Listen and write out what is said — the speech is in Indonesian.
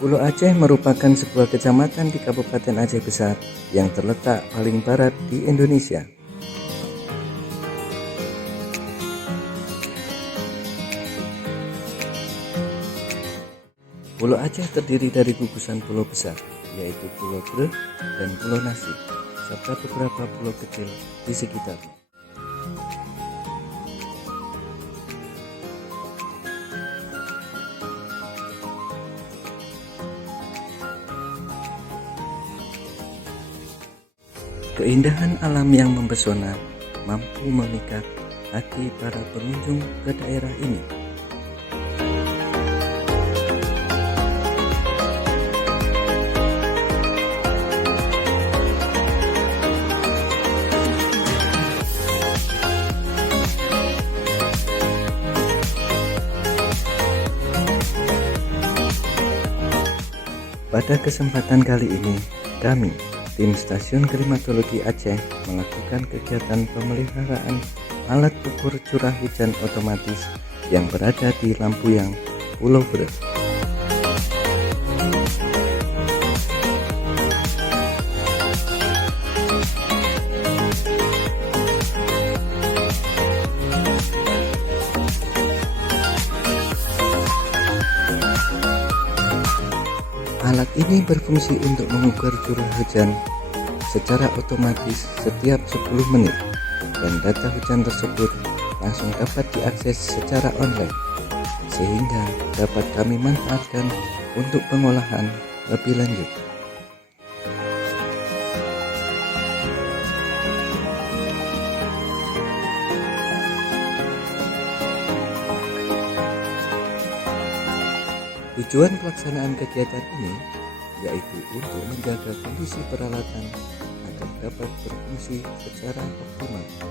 Pulau Aceh merupakan sebuah kecamatan di Kabupaten Aceh Besar yang terletak paling barat di Indonesia. Pulau Aceh terdiri dari gugusan pulau besar, yaitu Pulau Breh dan Pulau Nasib, serta beberapa pulau kecil di sekitarnya. Keindahan alam yang mempesona mampu memikat hati para pengunjung ke daerah ini. Pada kesempatan kali ini, kami, tim Stasiun Klimatologi Aceh, melakukan kegiatan pemeliharaan alat ukur curah hujan otomatis yang berada di Lampuyang, Pulau Breh. Alat ini berfungsi untuk mengukur curah hujan secara otomatis setiap 10 menit dan data hujan tersebut langsung dapat diakses secara online sehingga dapat kami manfaatkan untuk pengolahan lebih lanjut. Tujuan pelaksanaan kegiatan ini yaitu untuk menjaga kondisi peralatan agar dapat berfungsi secara optimal.